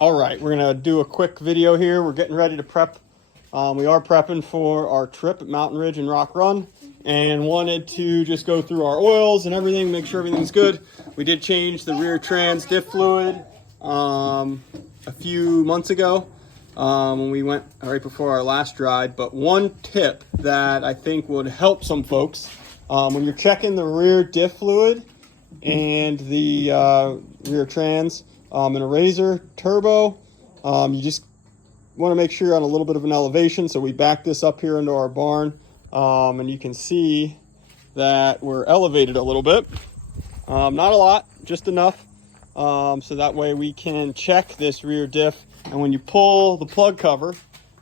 All right, we're gonna do a quick video here. We're getting ready to prep. We are prepping for our trip at Mountain Ridge and Rock Run, and wanted to just go through our oils and everything, make sure everything's good. We did change the rear trans diff fluid a few months ago when we went right before our last ride. But one tip that I think would help some folks when you're checking the rear diff fluid and the rear trans in a RZR Turbo, you just want to make sure you're on a little bit of an elevation. So we back this up here into our barn, and you can see that we're elevated a little bit. Not a lot, just enough, so that way we can check this rear diff. And when you pull the plug cover,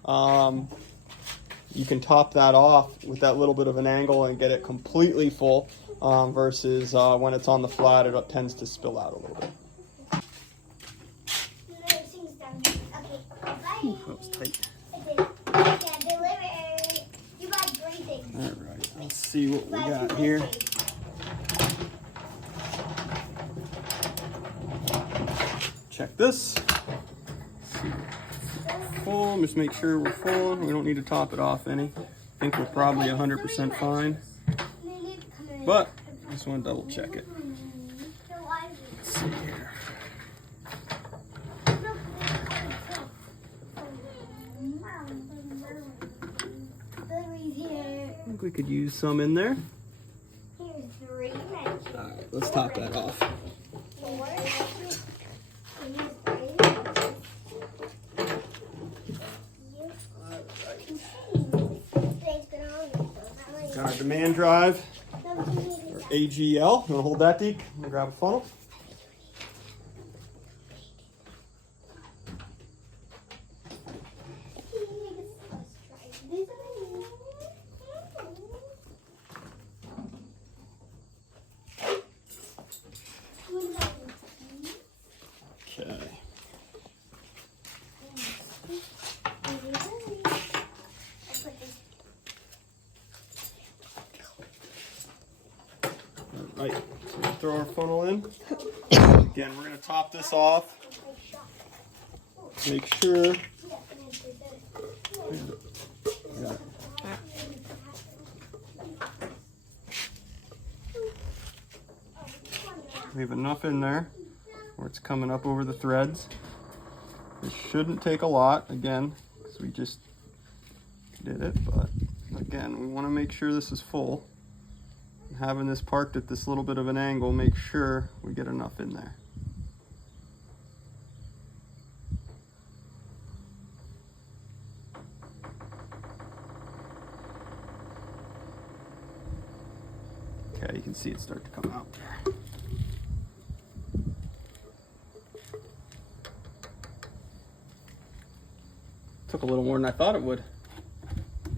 you can top that off with that little bit of an angle and get it completely full, versus when it's on the flat, it tends to spill out a little bit. Ooh, that was tight. All right, let's see what we got here. Check this. Full, just make sure we're full. We don't need to top it off any. I think we're probably 100% fine, but I just want to double check it. Let's see here. I think we could use some in there. Alright, let's top that off. Got our demand drive, or AGL. You want to hold that, Deke? I'm going to grab a funnel. Okay. All right, so we'll throw our funnel in. Again, we're going to top this off. Make sure. We have enough in there where it's coming up over the threads. This shouldn't take a lot, again, because we just did it, but again, we want to make sure this is full. And having this parked at this little bit of an angle, make sure we get enough in there. Okay, you can see it start to come out there. Took a little more than I thought it would.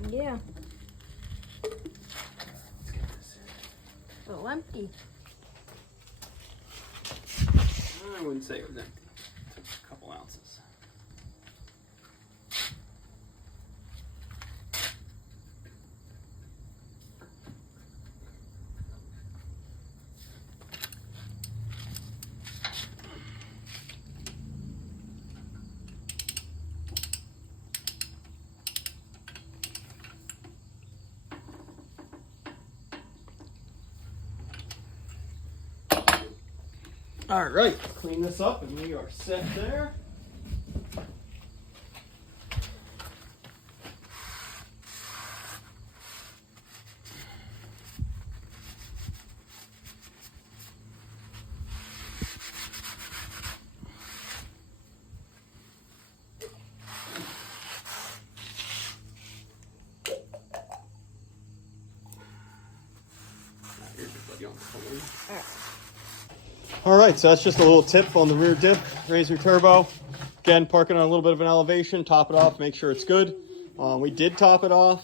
Yeah. A little empty. I wouldn't say it was empty. It took a couple ounces. All right, clean this up and we are set there. All right, so that's just a little tip on the rear diff, RZR Turbo. Again, parking on a little bit of an elevation, top it off, make sure it's good. We did top it off,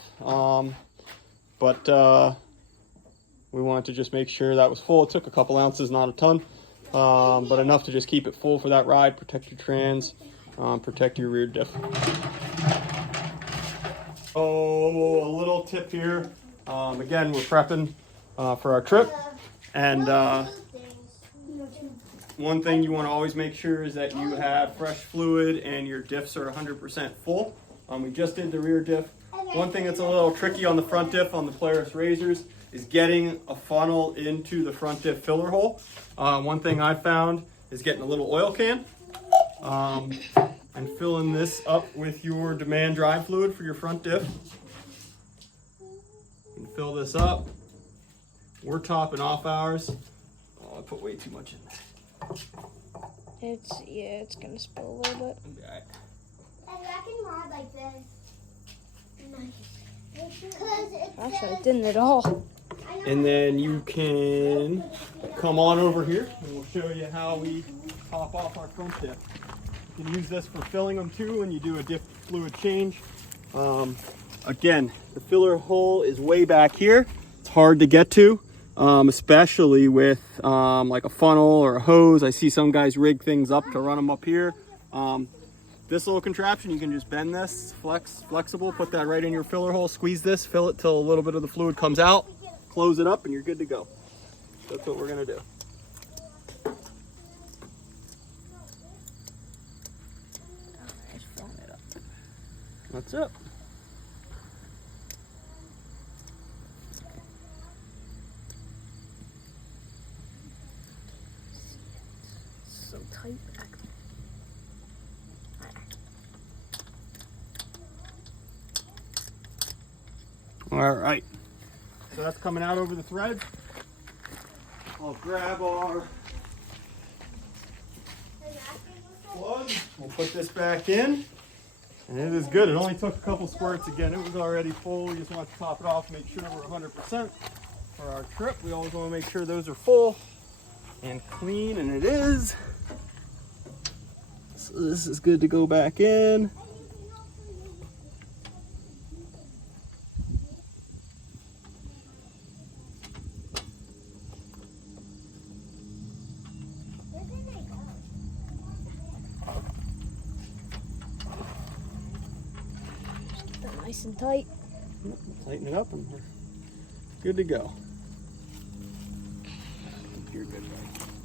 but we wanted to just make sure that was full. It took a couple ounces, not a ton, but enough to just keep it full for that ride, protect your trans, protect your rear diff. Oh, a little tip here. Again, we're prepping for our trip, and one thing you want to always make sure is that you have fresh fluid and your diffs are 100% full. We just did the rear diff. One thing that's a little tricky on the front diff on the Polaris RZRs is getting a funnel into the front diff filler hole. One thing I found is getting a little oil can and filling this up with your demand drive fluid for your front diff. You can fill this up. We're topping off ours. Oh, I put way too much in there. It's gonna spill a little bit. Okay. I can ride like this. Actually, it didn't at all. And then you can come on over here and we'll show you how we top off our front diff. You can use this for filling them too when you do a diff fluid change. Again, the filler hole is way back here. It's hard to get to, especially with like a funnel or a hose. I see some guys rig things up to run them up here. This little contraption, you can just bend this, flexible, put that right in your filler hole, squeeze this, fill it till a little bit of the fluid comes out, close it up, and you're good to go. That's what we're gonna do. That's it. So tight. All right, so that's coming out over the thread. I'll grab our plug. We'll put this back in, and it is good. It only took a couple squirts. Again, it was already full. We just want to top it off, make sure we're 100% for our trip. We always want to make sure those are full and clean, and it is. So this is good to go back in. Nice and tight. Tighten it up and we're good to go. You're good, buddy.